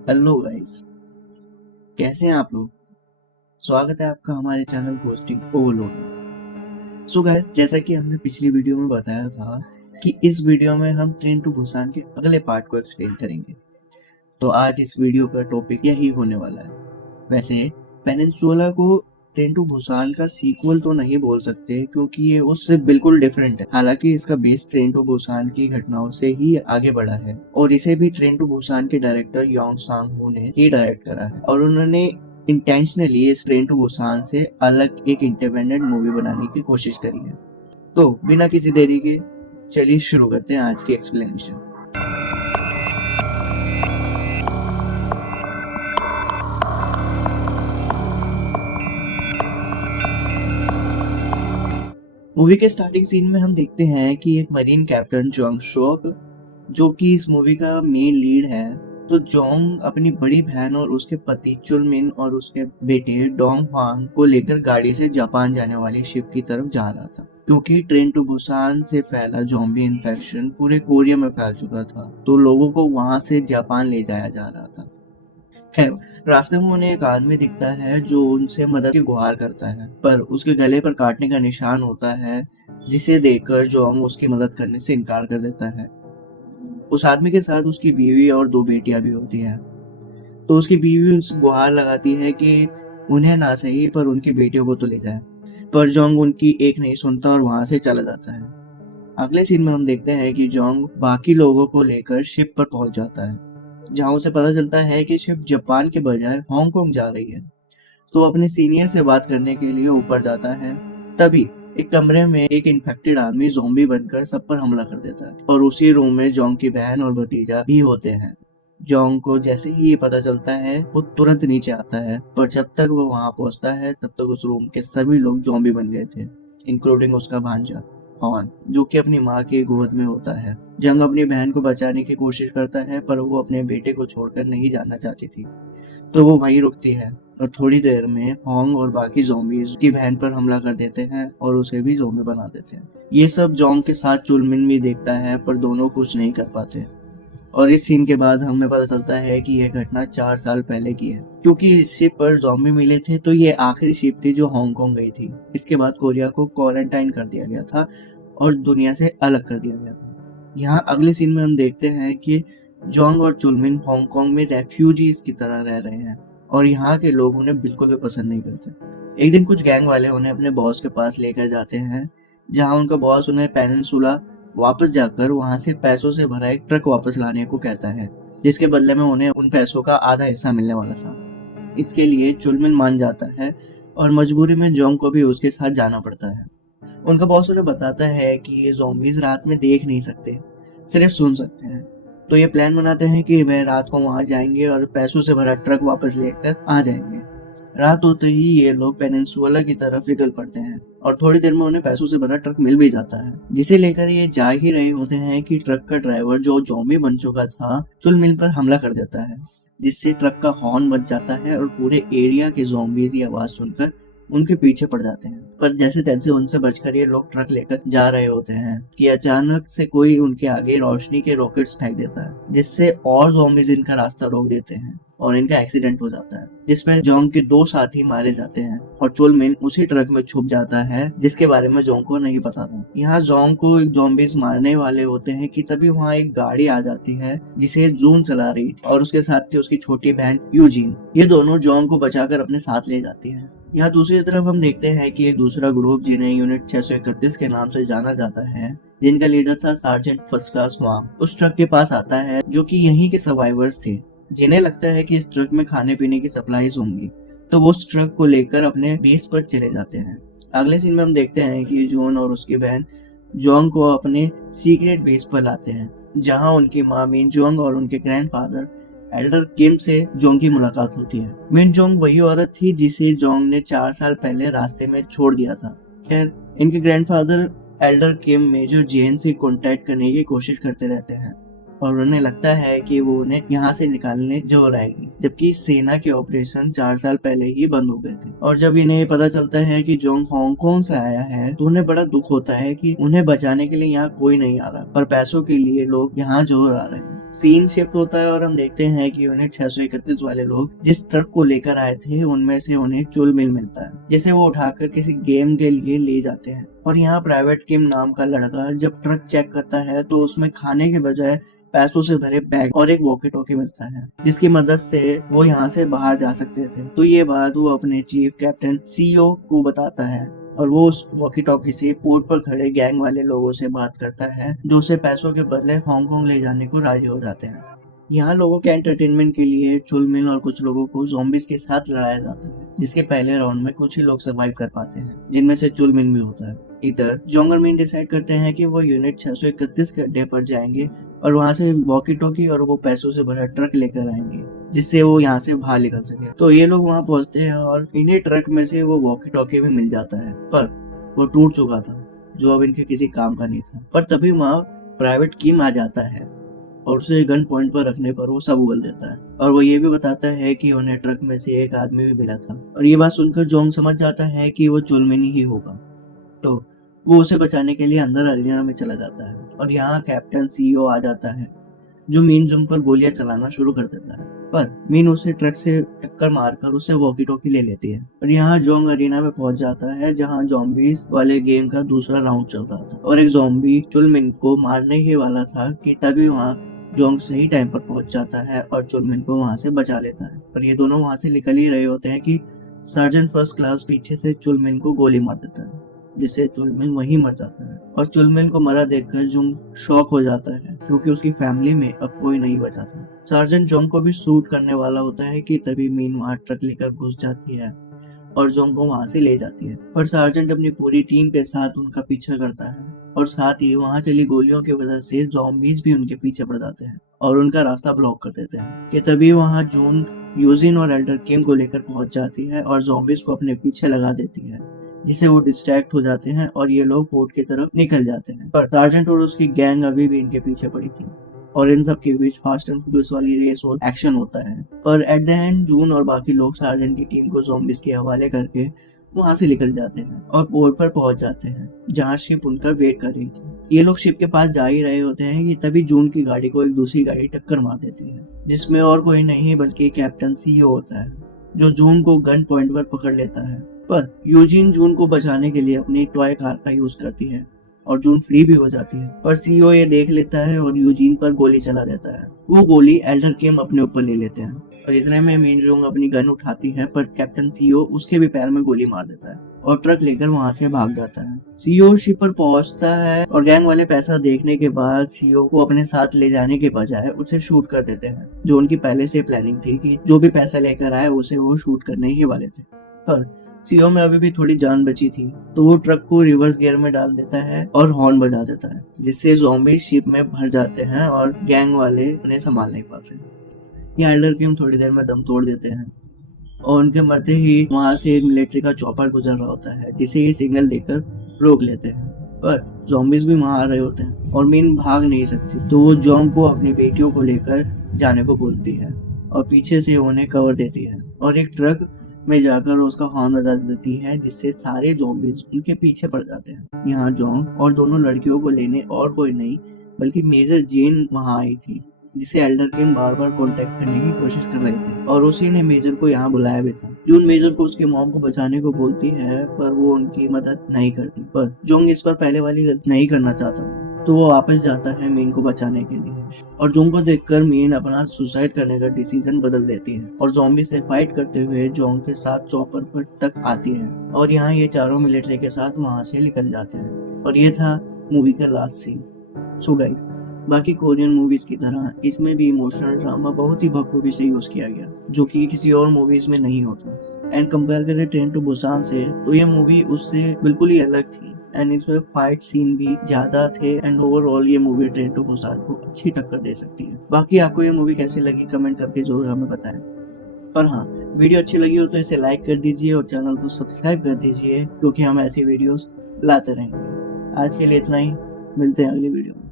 Hello guys, कैसे हैं आप लोग। स्वागत है आपका हमारे चैनल घोस्टिंग ओवरलोड में। सो गाइस, जैसा कि हमने पिछली वीडियो में बताया था कि इस वीडियो में हम ट्रेन टू बुसान के अगले पार्ट को एक्सप्लेन करेंगे। तो आज इस वीडियो का टॉपिक यही होने वाला है। वैसे पेनिनसुला को ट्रेन टू बुसान का सीक्वल तो नहीं बोल सकते क्योंकि ये उससे बिल्कुल डिफरेंट है। हालांकि इसका बेस ट्रेन टू बुसान की घटनाओं से ही आगे बढ़ा है और इसे भी ट्रेन टू बुसान के डायरेक्टर योंग सांग हो ने ही डायरेक्ट करा है और उन्होंने इंटेंशनली इस ट्रेन टू बुसान से अलग एक इंडिपेंडेंट मूवी बनाने की कोशिश करी है। तो बिना किसी देरी के चलिए शुरू करते हैं आज की एक्सप्लेनेशन। मूवी के स्टार्टिंग सीन में हम देखते हैं कि एक मरीन कैप्टन जोंग शोक, जो कि इस मूवी का मेन लीड है, तो जोंग अपनी बड़ी बहन और उसके पति चुलमिन और उसके बेटे डोंग हुआंग को लेकर गाड़ी से जापान जाने वाली शिप की तरफ जा रहा था क्योंकि ट्रेन टू बुसान से फैला ज़ॉम्बी इन्फेक्शन पूरे कोरिया में फैल चुका था, तो लोगों को वहां से जापान ले जाया जा रहा था। खैर, रास्ते में उन्हें एक आदमी दिखता है जो उनसे मदद की गुहार करता है, पर उसके गले पर काटने का निशान होता है, जिसे देखकर जोंग उसकी मदद करने से इनकार कर देता है। उस आदमी के साथ उसकी बीवी और दो बेटियां भी होती हैं। तो उसकी बीवी उनसे गुहार लगाती है कि उन्हें ना सही पर उनकी बेटियों को तो ले जाए, पर जोंग उनकी एक नहीं सुनता और वहां से चला जाता है। अगले सीन में हम देखते हैं कि जोंग बाकी लोगों को लेकर शिप पर पहुंच जाता है, जहां उसे पता चलता है कि शिप जापान के बजाय हांगकांग जा रही है। तो अपने सीनियर से बात करने के लिए ऊपर जाता है। तभी एक कमरे में एक इन्फेक्टेड आदमी ज़ॉम्बी बनकर सब पर हमला कर देता है और उसी रूम में जोंग की बहन और भतीजा भी होते हैं। जोंग को जैसे ही ये पता चलता है वो तुरंत नीचे आता है, पर जब तक वो वहां पहुंचता है तब तक उस रूम के सभी लोग ज़ॉम्बी बन गए थे, इंक्लूडिंग उसका भांजा हॉन, जो कि अपनी माँ की गोद में होता है। जंग अपनी बहन को बचाने की कोशिश करता है पर वो अपने बेटे को छोड़कर नहीं जाना चाहती थी, तो वो वहीं रुकती है और थोड़ी देर में होंग और बाकी ज़ॉम्बीज की बहन पर हमला कर देते हैं और उसे भी ज़ॉम्बी बना देते हैं। ये सब जोंग के साथ चुलमिन भी देखता है पर दोनों कुछ नहीं कर पाते। और इस सीन के बाद हमें पता चलता है कि यह घटना 4 साल पहले की है, क्योंकि इस शिप पर ज़ॉम्बी मिले थे तो ये आखिरी शिप थी जो हांगकांग गई थी। इसके बाद कोरिया को क्वारंटाइन कर दिया गया था और दुनिया से अलग कर दिया गया था। यहाँ अगले सीन में हम देखते हैं कि जोंग और चुलमिन हांगकांग में रेफ्यूजीज की तरह रह रहे हैं और यहाँ के लोग उन्हें बिल्कुल भी पसंद नहीं करते। एक दिन कुछ गैंग वाले उन्हें अपने बॉस के पास लेकर जाते हैं, जहाँ उनका बॉस उन्हें पेनिनसुला वापस जाकर वहां से पैसों से भरा एक ट्रक वापस लाने को कहता है, जिसके बदले में उन्हें उन पैसों का आधा हिस्सा मिलने वाला था। इसके लिए चुलमिन मान जाता है और मजबूरी में जोंग को भी उसके साथ जाना पड़ता है। उनका बॉस उन्हें बताता है कि ये ज़ॉम्बीज रात में देख नहीं सकते, सिर्फ सुन सकते हैं। तो ये प्लान बनाते हैं कि वह रात को वहां जाएंगे और पैसों से भरा ट्रक वापस लेकर आ जाएंगे। रात होते ही ये लोग पेनिनसुला की तरफ निकल पड़ते हैं और थोड़ी देर में उन्हें पैसों से भरा ट्रक मिल भी जाता है, जिसे लेकर ये जा ही रहे होते हैं कि ट्रक का ड्राइवर जो ज़ॉम्बी बन चुका था चुलमिन पर हमला कर देता है, जिससे ट्रक का हॉर्न बज जाता है और पूरे एरिया के ज़ॉम्बीज की आवाज सुनकर उनके पीछे पड़ जाते हैं। पर जैसे तैसे उनसे बचकर ये लोग ट्रक लेकर जा रहे होते हैं कि अचानक से कोई उनके आगे रोशनी के रॉकेट्स फेंक देता है, जिससे और ज़ॉम्बीज इनका रास्ता रोक देते हैं और इनका एक्सीडेंट हो जाता है, जिसमें जोंग के 2 साथी मारे जाते हैं और चुलमिन उसी ट्रक में छुप जाता है, जिसके बारे में जोंग को नहीं पता था। यहाँ जोंग को एक ज़ॉम्बीज मारने वाले होते हैं कि तभी वहाँ एक गाड़ी आ जाती है जिसे जून चला रही थी और उसके साथ थी उसकी छोटी बहन यूजीन। ये दोनों जोंग को बचाकर अपने साथ ले जाती है। यहाँ दूसरी तरफ हम देखते हैं कि एक दूसरा ग्रुप, जिन्हें यूनिट 631 के नाम से जाना जाता है, जिनका लीडर था सार्जेंट फर्स्ट क्लास वांग, उस ट्रक के पास आता है जो कि यहीं के सर्वाइवर्स थे, जिन्हें लगता है कि इस ट्रक में खाने पीने की सप्लाईज होंगी, तो वो उस ट्रक को लेकर अपने बेस पर चले जाते हैं। अगले सीन में हम देखते हैं कि जून और उसकी बहन जोंग को अपने सीक्रेट बेस पर लाते हैं, जहां उनकी माँ मिन जोंग और उनके ग्रैंडफादर एल्डर किम से जोंग की मुलाकात होती है। मिन जोंग वही औरत थी जिसे जोंग ने 4 साल पहले रास्ते में छोड़ दिया था। खैर, इनके ग्रैंडफादर एल्डर किम मेजर जेन से कांटेक्ट करने की कोशिश करते रहते हैं और उन्हें लगता है कि वो उन्हें यहाँ से निकालने जोर आएगी, जबकि सेना के ऑपरेशन 4 साल पहले ही बंद हो गए थे। और जब इन्हें पता चलता है कि जोंग हांगकांग से आया है तो उन्हें बड़ा दुख होता है कि उन्हें बचाने के लिए यहाँ कोई नहीं आ रहा, पर पैसों के लिए लोग यहाँ जोर आ रहे हैं। सीन शिफ्ट होता है और हम देखते हैं कि यूनिट 631 वाले लोग जिस ट्रक को लेकर आए थे उनमें से उन्हें चुल मिल मिलता है, जिसे वो उठाकर किसी गेम के लिए ले जाते हैं। और यहाँ प्राइवेट किम नाम का लड़का जब ट्रक चेक करता है तो उसमें खाने के बजाय पैसों से भरे बैग और एक वॉकी टॉकी मिलता है, जिसकी मदद से वो यहाँ से बाहर जा सकते थे। तो ये बात वो अपने चीफ कैप्टन सीओ को बताता है और वो उस वॉकी टॉकी से पोर्ट पर खड़े गैंग वाले लोगों से बात करता है, जो उसे पैसों के बदले हांगकांग ले जाने को राजी हो जाते हैं। यहाँ लोगों के एंटरटेनमेंट के लिए चुलमिल और कुछ लोगों को ज़ॉम्बीज के साथ लड़ाया जाता है, जिसके पहले राउंड में कुछ ही लोग सर्वाइव कर पाते हैं, जिनमें से चुलमिल भी होता है। इधर जोंग और मीन डिसाइड करते हैं कि वो यूनिट 631 के अड्डे पर जाएंगे और वहाँ से वॉकी टॉकी और वो पैसों से भरा ट्रक लेकर आएंगे, जिससे वो यहाँ से बाहर निकल सके। तो ये लोग वहाँ पहुँचते हैं और इन्हें ट्रक में से वो वॉकी टॉकी भी मिल जाता है, पर वो टूट चुका था, जो अब इनके किसी काम का नहीं था। पर तभी वहाँ प्राइवेट किम आ जाता है और उसे गन पॉइंट पर रखने पर वो सब उगल देता है और वो ये भी बताता है कि उन्हें ट्रक में से एक आदमी भी मिला था। और ये बात सुनकर जोंग समझ जाता है कि वो चुलमिनी ही होगा, तो वो उसे बचाने के लिए अंदर अरीना में चला जाता है। और यहाँ कैप्टन सीईओ आ जाता है, जो मीन जोंग पर गोलियां चलाना शुरू कर देता है, पर मीन उसे ट्रक से टक्कर मारकर उससे वॉकी टॉकी ले लेती है। और यहाँ जोंग अरीना में पहुंच जाता है, जहाँ ज़ॉम्बीज वाले गेम का दूसरा राउंड चल रहा था और एक ज़ॉम्बी चुलमिन को मारने ही वाला था कि तभी वहाँ जोंग सही टाइम पर पहुंच जाता है और चुलमिन को वहाँ से बचा लेता है। और ये दोनों वहाँ से निकल ही रहे होते हैं कि सर्जेंट फर्स्ट क्लास पीछे से चुलमिन को गोली मार देता है, जिससे चुलमिन वहीं मर जाता है। और चुलमिन को मरा देखकर जोंग शॉक हो जाता है, क्योंकि उसकी फैमिली में अब कोई नहीं बचा था। सार्जेंट जोंग को भी शूट करने वाला होता है कि तभी मीन वहाँ ट्रक लेकर घुस जाती है और जोंग को वहाँ से ले जाती है। पर सार्जेंट अपनी पूरी टीम के साथ उनका पीछा करता है और साथ ही वहाँ चली गोलियों की वजह से ज़ॉम्बीज भी उनके पीछे पड़ जाते हैं और उनका रास्ता ब्लॉक कर देते हैं। कि तभी वहाँ जून यूजिन और एल्डर किम को लेकर पहुंच जाती है और ज़ॉम्बीज को अपने पीछे लगा देती है, जिससे वो डिस्ट्रैक्ट हो जाते हैं और ये लोग पोर्ट की तरफ निकल जाते हैं। पर सार्जेंट और उसकी गैंग अभी भी इनके पीछे पड़ी थी और इन सब के बीच फास्ट एंड फ्यूरियस वाली रेस और एक्शन होता है। पर एट द एंड जून और बाकी लोग सार्जेंट की टीम को ज़ॉम्बीज के हवाले करके वहां से निकल जाते हैं और पोर्ट पर पहुंच जाते हैं, जहां शिप उनका वेट कर रही थी। ये लोग शिप के पास जा ही रहे होते हैं कि तभी जून की गाड़ी को एक दूसरी गाड़ी टक्कर मार देती है, जिसमें और कोई नहीं बल्कि कैप्टन सीईओ होता है, जो जून को गन पॉइंट पर पकड़ लेता है। पर यूजिन जून को बचाने के लिए अपनी टॉय कार का यूज करती है और जून फ्री भी हो जाती है। पर सीईओ ये देख लेता है और यूजिन पर गोली चला देता है। वो गोली एल्डर किम अपने ऊपर ले लेते हैं और इतने में मीन जोंग अपनी गन उठाती है, पर कैप्टन सीईओ उसके भी पैर में गोली मार देता है और ट्रक लेकर वहां से भाग जाता है। सीईओ शिप पर पहुंचता है और गैंग वाले पैसा देखने के बाद सीईओ को अपने साथ ले जाने के बजाय उसे शूट कर देते हैं, जो उनकी पहले से प्लानिंग थी कि जो भी पैसा लेकर आए उसे वो शूट करने ही वाले थे। पर सीईओ में अभी भी थोड़ी जान बची थी, तो वो ट्रक को रिवर्स गियर में डाल देता है और हॉर्न बजा देता है, जिससे ज़ॉम्बी शिप में भर जाते हैं और गैंग वाले उन्हें संभाल नहीं पाते। ये एल्डर किम थोड़ी देर में दम तोड़ देते हैं और उनके मरते ही वहां से एक मिलिट्री का चॉपर गुजर रहा होता है, जिसे ये सिग्नल देकर रोक लेते हैं। पर ज़ॉम्बीज भी वहां आ रहे होते हैं और मीन भाग नहीं सकती, तो वो जॉन को अपनी बेटियों को लेकर जाने को बोलती है और पीछे से उन्हें कवर देती है और एक ट्रक में जाकर उसका हॉर्न बजा देती है, जिससे सारे ज़ॉम्बीज उनके पीछे पड़ जाते हैं। यहाँ जॉन और दोनों लड़कियों को लेने और कोई नहीं बल्कि मेजर जेन वहां आई थी, जिसे एल्डर किम बार बार कांटेक्ट करने की कोशिश कर रहे थे और उसी ने मेजर को यहाँ बुलाया भी था। जून मेजर को उसके मॉम को बचाने को बोलती है, पर वो उनकी मदद नहीं करती। पर जोंग इस पर पहले वाली गलती नहीं करना चाहता, तो वो वापस जाता है मीन को बचाने के लिए और जोंग को देखकर मीन अपना सुसाइड करने का डिसीजन बदल देती है और ज़ॉम्बी से फाइट करते हुए जोंग के साथ चॉपर पर तक आती है और यहाँ ये चारों मिलिट्री के साथ वहां से निकल जाते हैं। और ये था मूवी का लास्ट सीन। सो गाइस, बाकी कोरियन मूवीज की तरह इसमें भी इमोशनल ड्रामा बहुत ही बखूबी से यूज किया गया, जो कि किसी और मूवीज में नहीं होता। एंड कंपेयर करें ट्रेन टू बुसान से, तो ये मूवी उससे बिल्कुल ही अलग थी एंड इसमें फाइट सीन भी ज्यादा थे एंड ओवरऑल ये मूवी ट्रेन टू बुसान को अच्छी टक्कर दे सकती है। बाकी आपको ये मूवी कैसी लगी कमेंट करके जरूर हमें बताएं। पर हाँ, वीडियो अच्छी लगी हो तो इसे लाइक कर दीजिए और चैनल को सब्सक्राइब कर दीजिए, क्योंकि हम ऐसी वीडियोस लाते रहेंगे। आज के लिए इतना ही, मिलते हैं अगली वीडियो में।